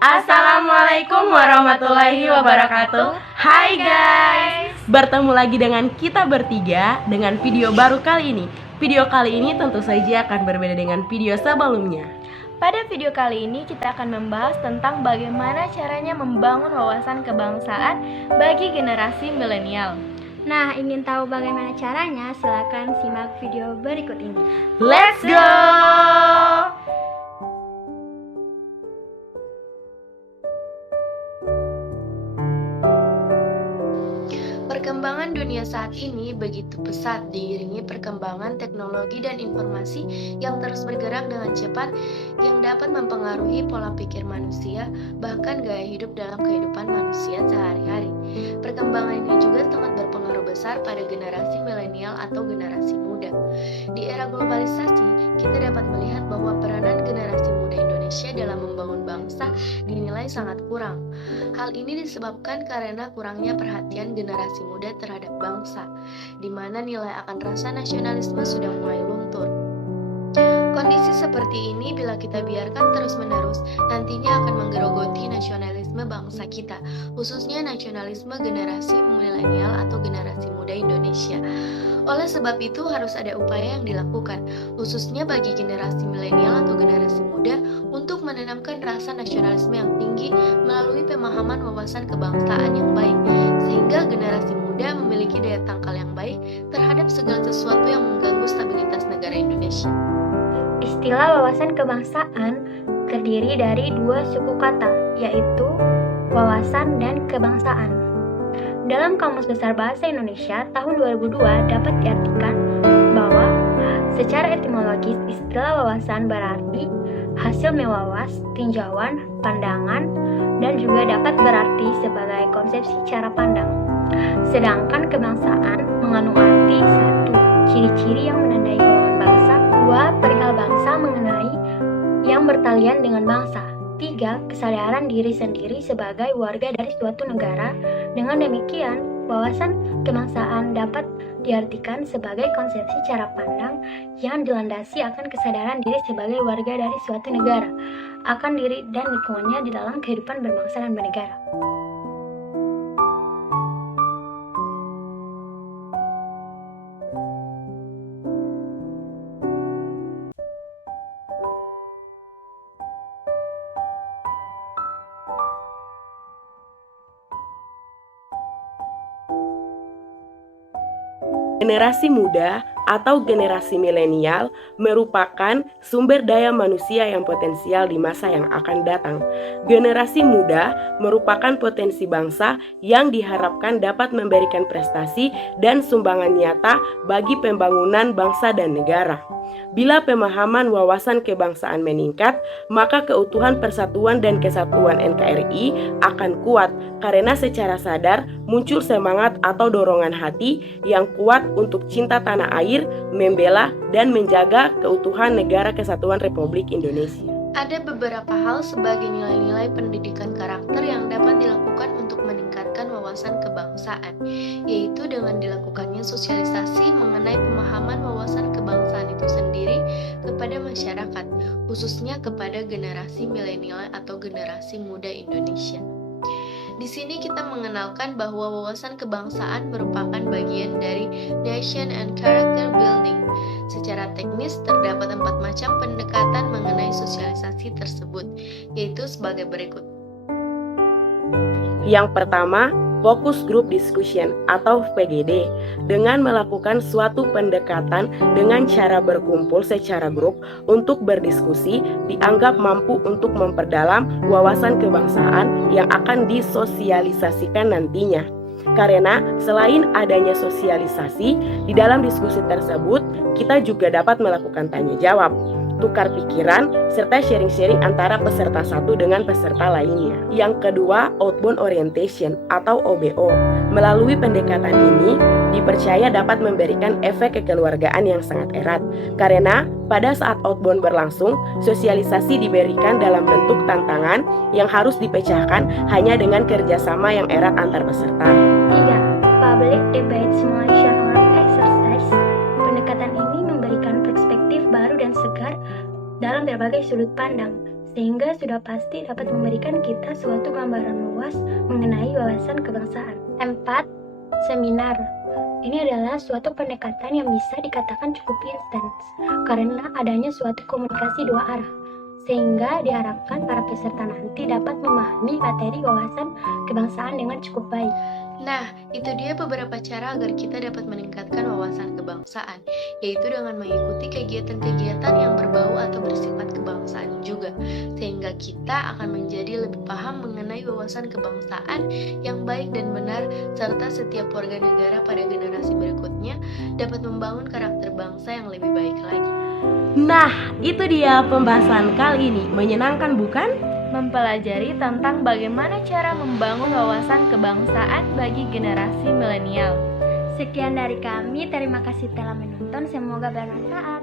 Assalamualaikum warahmatullahi wabarakatuh. Hai guys, bertemu lagi dengan kita bertiga dengan video baru kali ini. Video kali ini tentu saja akan berbeda dengan video sebelumnya. Pada video kali ini kita akan membahas tentang bagaimana caranya membangun wawasan kebangsaan bagi generasi milenial. Nah, ingin tahu bagaimana caranya? Silakan simak video berikut ini. Let's go! Perkembangan dunia saat ini begitu pesat, diiringi perkembangan teknologi dan informasi yang terus bergerak dengan cepat yang dapat mempengaruhi pola pikir manusia, bahkan gaya hidup dalam kehidupan manusia sehari-hari. Perkembangan ini juga sangat berpengaruh besar pada generasi milenial atau generasi muda. Di era globalisasi, kita dapat melihat bahwa peranan generasi muda Indonesia dalam membangun bangsa dinilai sangat kurang. Hal ini disebabkan karena kurangnya perhatian generasi muda terhadap bangsa, di mana nilai akan rasa nasionalisme sudah mulai luntur. Kondisi seperti ini bila kita biarkan terus-menerus, nantinya akan menggerogoti nasionalisme bangsa kita, khususnya nasionalisme generasi milenial atau generasi muda Indonesia. Oleh sebab itu harus ada upaya yang dilakukan, khususnya bagi generasi milenial atau generasi muda untuk menanamkan rasa nasionalisme yang tinggi melalui pemahaman wawasan kebangsaan yang baik, sehingga generasi muda memiliki daya tangkal yang baik terhadap segala sesuatu yang mengganggu stabilitas negara Indonesia. Istilah wawasan kebangsaan terdiri dari dua suku kata, yaitu wawasan dan kebangsaan. Dalam Kamus Besar Bahasa Indonesia tahun 2002 dapat diartikan bahwa secara etimologis istilah wawasan berarti hasil mewawas, tinjauan, pandangan, dan juga dapat berarti sebagai konsepsi cara pandang. Sedangkan kebangsaan mengandung arti satu, ciri-ciri yang menandai golongan bangsa, dua, perihal bangsa mengenai yang bertalian dengan bangsa, tiga, kesadaran diri sendiri sebagai warga dari suatu negara. Dengan demikian, wawasan kebangsaan dapat diartikan sebagai konsepsi cara pandang yang dilandasi akan kesadaran diri sebagai warga dari suatu negara, akan diri dan lingkungannya di dalam kehidupan berbangsa dan bernegara. Generasi muda atau generasi milenial merupakan sumber daya manusia yang potensial di masa yang akan datang. Generasi muda merupakan potensi bangsa yang diharapkan dapat memberikan prestasi dan sumbangan nyata bagi pembangunan bangsa dan negara. Bila pemahaman wawasan kebangsaan meningkat, maka keutuhan persatuan dan kesatuan NKRI akan kuat karena secara sadar muncul semangat atau dorongan hati yang kuat untuk cinta tanah air, membela dan menjaga keutuhan negara kesatuan Republik Indonesia. Ada beberapa hal sebagai nilai-nilai pendidikan karakter yang dapat dilakukan untuk meningkatkan wawasan kebangsaan, yaitu dengan dilakukannya sosialisasi mengenai pemahaman wawasan kebangsaan itu sendiri kepada masyarakat, khususnya kepada generasi milenial atau generasi muda Indonesia. Di sini kita mengenalkan bahwa wawasan kebangsaan merupakan bagian dari Nation and Character Building. Secara teknis terdapat 4 macam pendekatan mengenai sosialisasi tersebut, yaitu sebagai berikut. Yang pertama, Focus Group Discussion atau PGD, dengan melakukan suatu pendekatan dengan cara berkumpul secara grup untuk berdiskusi dianggap mampu untuk memperdalam wawasan kebangsaan yang akan disosialisasikan nantinya. Karena selain adanya sosialisasi, di dalam diskusi tersebut kita juga dapat melakukan tanya jawab, tukar pikiran, serta sharing-sharing antara peserta satu dengan peserta lainnya. Yang kedua, Outbound Orientation atau OBO. Melalui pendekatan ini, dipercaya dapat memberikan efek kekeluargaan yang sangat erat. Karena pada saat outbound berlangsung, sosialisasi diberikan dalam bentuk tantangan yang harus dipecahkan hanya dengan kerjasama yang erat antar peserta. 3. Public Debate Simulation or Exercise. Pendekatan ini memberikan perspektif baru dan segar dalam berbagai sudut pandang, sehingga sudah pasti dapat memberikan kita suatu gambaran luas mengenai wawasan kebangsaan. 4. Seminar. Ini adalah suatu pendekatan yang bisa dikatakan cukup intens karena adanya suatu komunikasi dua arah, sehingga diharapkan para peserta nanti dapat memahami materi wawasan kebangsaan dengan cukup baik. Nah, itu dia beberapa cara agar kita dapat meningkatkan wawasan kebangsaan, yaitu dengan mengikuti kegiatan-kegiatan yang berbau atau bersifat kebangsaan juga, sehingga kita akan menjadi lebih paham mengenai wawasan kebangsaan yang baik dan benar, serta setiap warga negara pada generasi berikutnya dapat membangun karakter bangsa yang lebih baik lagi. Nah, itu dia pembahasan kali ini. Menyenangkan bukan? Mempelajari tentang bagaimana cara membangun wawasan kebangsaan bagi generasi milenial. Sekian dari kami, terima kasih telah menonton, semoga bermanfaat.